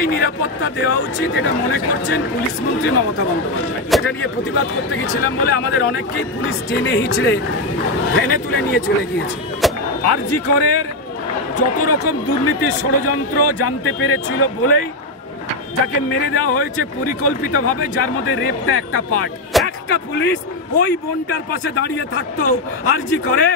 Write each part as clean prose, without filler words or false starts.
পুলিশকেই নিরাপত্তা দেওয়া উচিত এটা মনে করছেন পুলিশ মন্ত্রী মমতা বন্দ্যোপাধ্যায়। এটা নিয়ে প্রতিবাদ করতে গেছিলাম বলে আমাদের অনেককেই পুলিশ টেনে হিঁচড়ে ভ্যানে তুলে নিয়ে চলে গিয়েছে। আরজি করের যত রকম দুর্নীতির ষড়যন্ত্র জানতে পেরেছিল বলেই যাকে মেরে দেওয়া হয়েছে পরিকল্পিতভাবে, যার মধ্যে রেপটা একটা পার্ট। একটা পুলিশ ওই বোনটার পাশে দাঁড়িয়ে থাকতো আরজি করে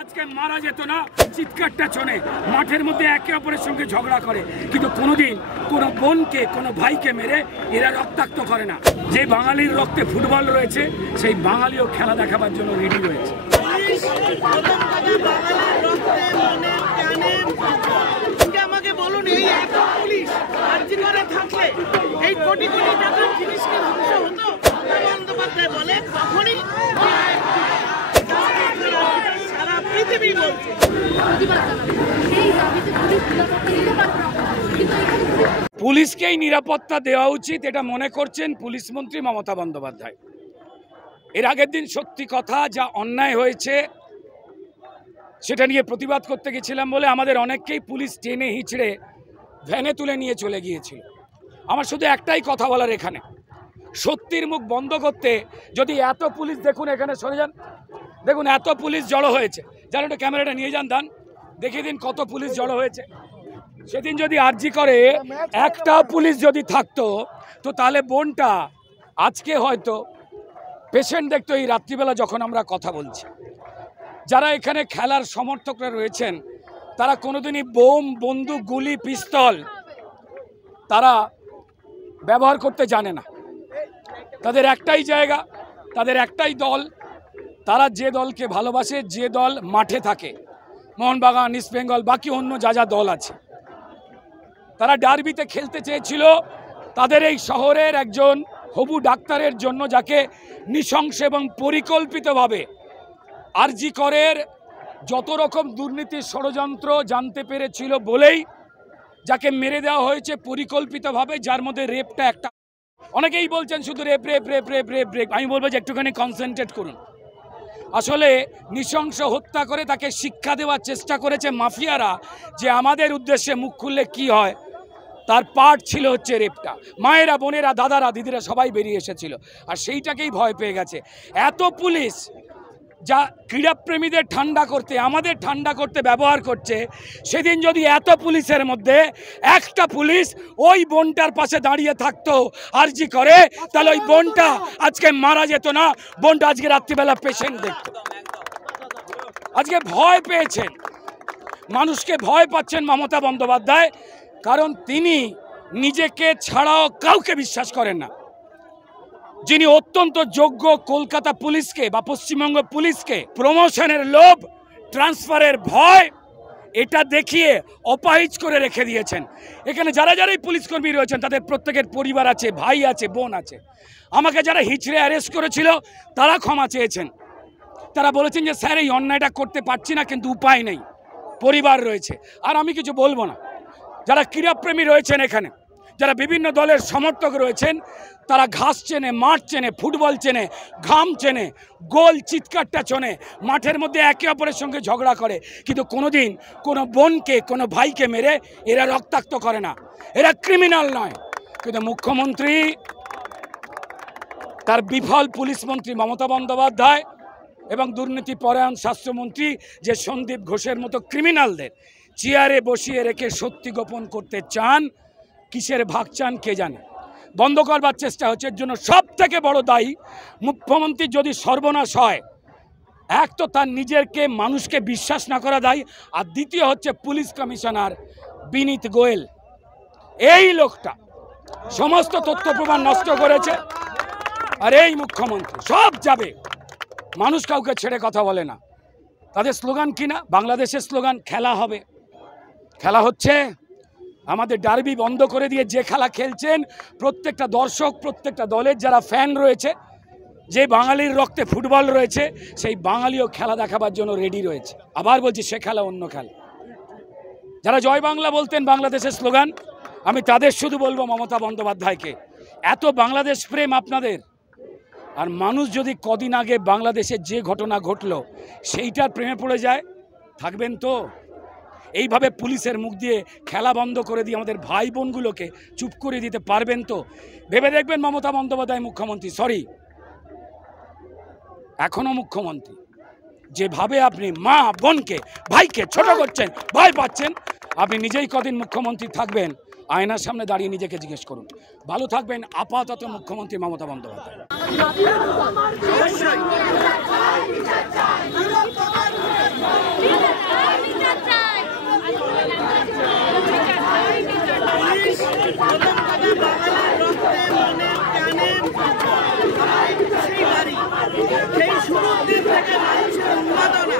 আজকে মারা যেত না। চিৎকারটা চলে মাঠের মধ্যে একে অপরের সঙ্গে ঝগড়া করে, কিন্তু কোনোদিন কোনো বোনকে কোনো ভাইকে মেরে এরা রক্তাক্ত করে না। যে বাঙালির রক্তে ফুটবল রয়েছে সেই বাঙালিও খেলা দেখাবার জন্য রেডি রয়েছে। আমাকে বলুন, এই এত পুলিশ আরজি করে থাকলে এই কোটি কোটি টাকার জিনিসকে ধ্বংস হতো? বন্দ্যোপাধ্যায় বলে কখনই সারা পৃথিবী বলছে। পুলিশকেই নিরাপত্তা দেওয়া উচিত এটা মনে করছেন পুলিশ মন্ত্রী মমতা বন্দ্যোপাধ্যায়। এর আগের দিন সত্যি কথা, যা অন্যায় হয়েছে সেটা নিয়ে প্রতিবাদ করতে গেছিলাম বলে আমাদের অনেককেই পুলিশ টেনে হিঁচড়ে ভ্যানে তুলে নিয়ে চলে গিয়েছিল। আমার শুধু একটাই কথা বলার, এখানে সত্যির মুখ বন্ধ করতে যদি এত পুলিশ, দেখুন এখানে সরে যান, দেখুন এত পুলিশ জড়ো হয়েছে, যারা একটু ক্যামেরাটা নিয়ে যান, দান দেখিয়ে দিন কত পুলিশ জড়ো হয়েছে। সেদিন যদি আরজি করে একটা পুলিশ যদি থাকতো তো তাহলে বোনটা আজকে হয়তো পেশেন্ট দেখতো। এই রাত্রিবেলা যখন আমরা কথা বলছি, যারা এখানে খেলার সমর্থকরা রয়েছেন তারা কোনোদিনই বোম, বন্দুক, গুলি, পিস্তল তারা ব্যবহার করতে জানে না। তাদের একটাই জায়গা, তাদের একটাই দল, তারা যে দলকে ভালোবাসে, যে দল মাঠে থাকে, মোহনবাগান, ইস্ট বেঙ্গল, বাকি অন্য যা যা দল আছে। তারা ডার্বিতে খেলতে চেয়েছিল তাদের এই শহরের একজন হবু ডাক্তারের জন্য, যাকে নৃশংস এবং পরিকল্পিতভাবে আরজি করের যত রকম দুর্নীতির ষড়যন্ত্র জানতে পেরেছিল বলেই যাকে মেরে দেওয়া হয়েছে পরিকল্পিতভাবে, যার মধ্যে রেপটা একটা। অনেকেই বলছেন শুধু rape rape rape rape rape rape. আমি বলবো যে একটুখানি কনসেন্ট্রেট করুন। আসলে নৃশংস হত্যা করে তাকে শিক্ষা দেওয়ার চেষ্টা করেছে মাফিয়ারা, যে আমাদের উদ্দেশ্যে মুখ খুললে কি হয়। তার পার্ট ছিল হচ্ছে রেপটা। মায়েরা, বোনেরা, দাদারা, দিদিরা সবাই বেরিয়ে এসেছিল, আর সেইটাকেই ভয় পেয়ে গেছে। এত পুলিশ যা ক্রীড়াপ্রেমীদের ঠান্ডা করতে, আমাদের ঠান্ডা করতে ব্যবহার করছে, সেদিন যদি এত পুলিশের মধ্যে একটা পুলিশ ওই বোনটার পাশে দাঁড়িয়ে থাকতো আরজি করে, তাহলে ওই বোনটা আজকে মারা যেত না। বোনটা আজকে রাত্রিবেলা পেশেন্ট দেখত। আজকে ভয় পেয়েছেন, মানুষকে ভয় পাচ্ছেন মমতা বন্দ্যোপাধ্যায়, কারণ তিনি নিজেকে ছাড়াও কাউকে বিশ্বাস করেন না। যিনি অত্যন্ত যোগ্য কলকাতা পুলিশকে বা পশ্চিমবঙ্গ পুলিশকে প্রমোশনের লোভ, ট্রান্সফারের ভয়, এটা দেখিয়ে অপাহিজ করে রেখে দিয়েছেন। এখানে যারা যারাই পুলিশকর্মী রয়েছেন তাদের প্রত্যেকের পরিবার আছে, ভাই আছে, বোন আছে। আমাকে যারা হিচড়ে অ্যারেস্ট করেছিল তারা ক্ষমা চেয়েছেন। তারা বলেছেন যে স্যার এই অন্যায়টা করতে পারছি না, কিন্তু উপায় নেই, পরিবার রয়েছে। আর আমি কিছু বলবো না। যারা ক্রীড়াপ্রেমী রয়েছেন এখানে, যারা বিভিন্ন দলের সমর্থক রয়েছেন, তারা ঘাস চেনে, মাঠ চেনে, ফুটবল চেনে, ঘাম চেনে, গোল চিৎকারটা চেনে, মাঠের মধ্যে একে অপরের সঙ্গে ঝগড়া করে, কিন্তু কোনোদিন কোনো বোনকে, কোনো ভাইকে মেরে এরা রক্তাক্ত করে না। এরা ক্রিমিনাল নয়। কিন্তু মুখ্যমন্ত্রী, তার বিফল পুলিশ মন্ত্রী মমতা বন্দ্যোপাধ্যায় এবং দুর্নীতি পরায়ণ স্বাস্থ্যমন্ত্রী যে সন্দীপ ঘোষের মতো ক্রিমিনালদের চেয়ারে বসিয়ে রেখে সত্যি গোপন করতে চান, কিসের ভাগ চান কে জানে। বন্ধ করবার চেষ্টা হচ্ছে। এর জন্য সব থেকে বড় দায়ী মুখ্যমন্ত্রী। যদি সর্বনাশ হয়, এক তো তার নিজেরকে, মানুষকে বিশ্বাস না করা দায়ী, আর দ্বিতীয় হচ্ছে পুলিশ কমিশনার বিনীত গোয়েল। এই লোকটা সমস্ত তথ্য প্রমাণ নষ্ট করেছে, আর এই মুখ্যমন্ত্রী সব যাবে। মানুষ কাউকে ছেড়ে কথা বলে না। তাদের স্লোগান কি না? বাংলাদেশের স্লোগান খেলা হবে। খেলা হচ্ছে। আমাদের ডার্বি বন্ধ করে দিয়ে যে খেলা খেলছেন, প্রত্যেকটা দর্শক, প্রত্যেকটা দলের যারা ফ্যান রয়েছে, যে বাঙালির রক্তে ফুটবল রয়েছে, সেই বাঙালিও খেলা দেখাবার জন্য রেডি রয়েছে। আবার বলছি, সে খেলা অন্য খেলা। যারা জয় বাংলা বলতেন বাংলাদেশের স্লোগান, আমি তাদের শুধু বলবো মমতা বন্দ্যোপাধ্যায়কে, এত বাংলাদেশ প্রেম আপনাদের, আর মানুষ যদি কদিন আগে বাংলাদেশে যে ঘটনা ঘটলো সেইটার প্রেমে পড়ে যায়, থাকবেন তো? এইভাবে পুলিশের মুখ দিয়ে খেলা বন্ধ করে দিয়ে আমাদের ভাই বোনগুলোকে চুপ করে দিতে পারবেন তো? ভেবে দেখবেন মমতা বন্দ্যোপাধ্যায় মুখ্যমন্ত্রী, সরি এখনও মুখ্যমন্ত্রী, যেভাবে আপনি মা বোনকে ভাইকে ছোট করছেন, ভয় পাচ্ছেন, আপনি নিজেই কদিন মুখ্যমন্ত্রী থাকবেন আয়নার সামনে দাঁড়িয়ে নিজেকে জিজ্ঞেস করুন। ভালো থাকবেন আপাতত মুখ্যমন্ত্রী মমতা বন্দ্যোপাধ্যায়। সেই শুরুর দিন থেকে মানুষের উন্মাদনা,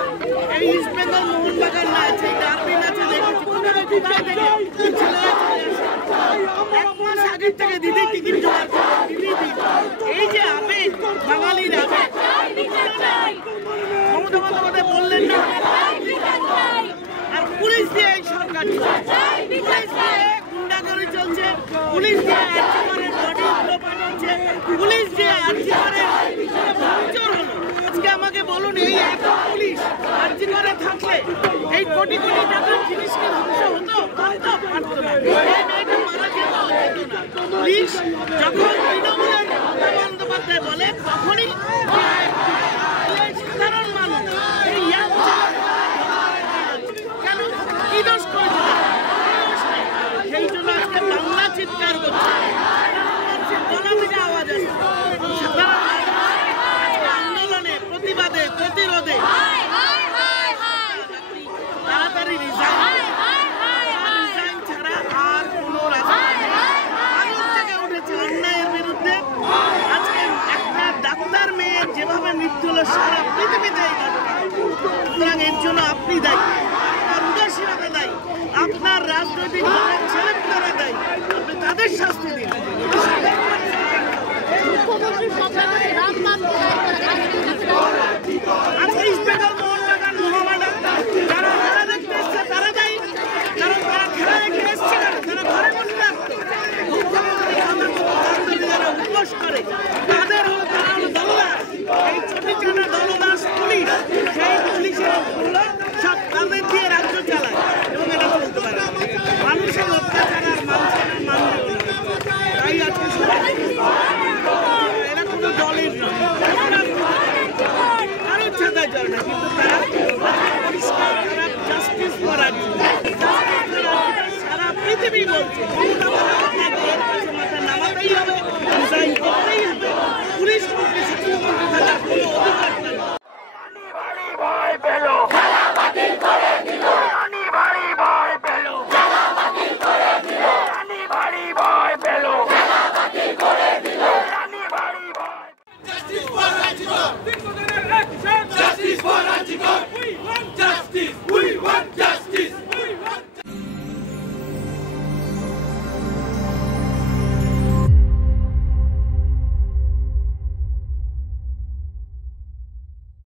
এই ইস্ট বেঙ্গল মোহনবাগান ম্যাচ, এই ডার্বি ম্যাচে দেখেছি কোথায় থেকে এক মাস আগের থেকে দিদি টিকিট জোগাড় করে, এই যে আবেগ, বাঙালির আবেগ, মমতা বন্দ্যোপাধ্যায় বললেন না, আর পুলিশ দিয়ে এই সরকার গুন্ডাগিরি চলছে, পুলিশ দিয়ে আর্জিকরের বডি গুলো পাঠাচ্ছে, পুলিশ দিয়ে আর্জিকরের ভাঙচুর হলো। আজকে আমাকে বলুন, এই এত পুলিশ আর্জিকরে থাকলে এই কোটি কোটি টাকার জিনিসকে ধ্বংস হতো? পারতো না। এই মেয়েটা মারা যেত না। পুলিশ যখন তৃণমূলের মমতা বন্দ্যোপাধ্যায় বলে তখনই সাধারণ মানুষ এই কেন কি দোষ করেছিল? সেই জন্য আজকে বাংলা চিৎকার করছে, গলা থেকে আওয়াজ আসছে, আন্দোলনে, প্রতিবাদে, প্রতিরোধে তাড়াতাড়ি রিজাইন ছাড়া আর কোনো রাস্তা নেই। মানুষ থেকে উঠেছে অন্যায়ের বিরুদ্ধে। আজকে একটা ডাক্তার মেয়ের যেভাবে মৃত্যু হলো সারা পৃথিবীতে, সুতরাং এর জন্য আপনি দায়ী, আপনার উদাসীনতা দায়ী, আপনার রাজনৈতিক দলের ছেলেপুলেরা দায়ী, আপনি তাদের শাস্তি দিন। আজকে ইস্ট বেঙ্গল মোহনবাগান মোহামেডান যারা খেলা দেখতে এসছে তারা দায়ী, কারণ তারা খেলা দেখতে এসছে না, তারা ঘরে বসে থাকতো। মুখ্যমন্ত্রী আমার মতো বান্ধবী যারা উপোস করে তাদের হলো, তারা হলো দলদাস। এই চটিচাটা দলদাস পুলিশ, সেই পুলিশের সব তাদের দিয়ে রাজ্য চালায় এবং এটা বলতে পারে মানুষের অত্যাচার আর মানুষের মানবে। তাই আজকে এরা কোনো দলের নয়, কারো ছাতায় চলে না, কিন্তু তারা পরিষ্কার তারা জাস্টিস করার সারা পৃথিবী বলছে মাথা নামাতেই হবে,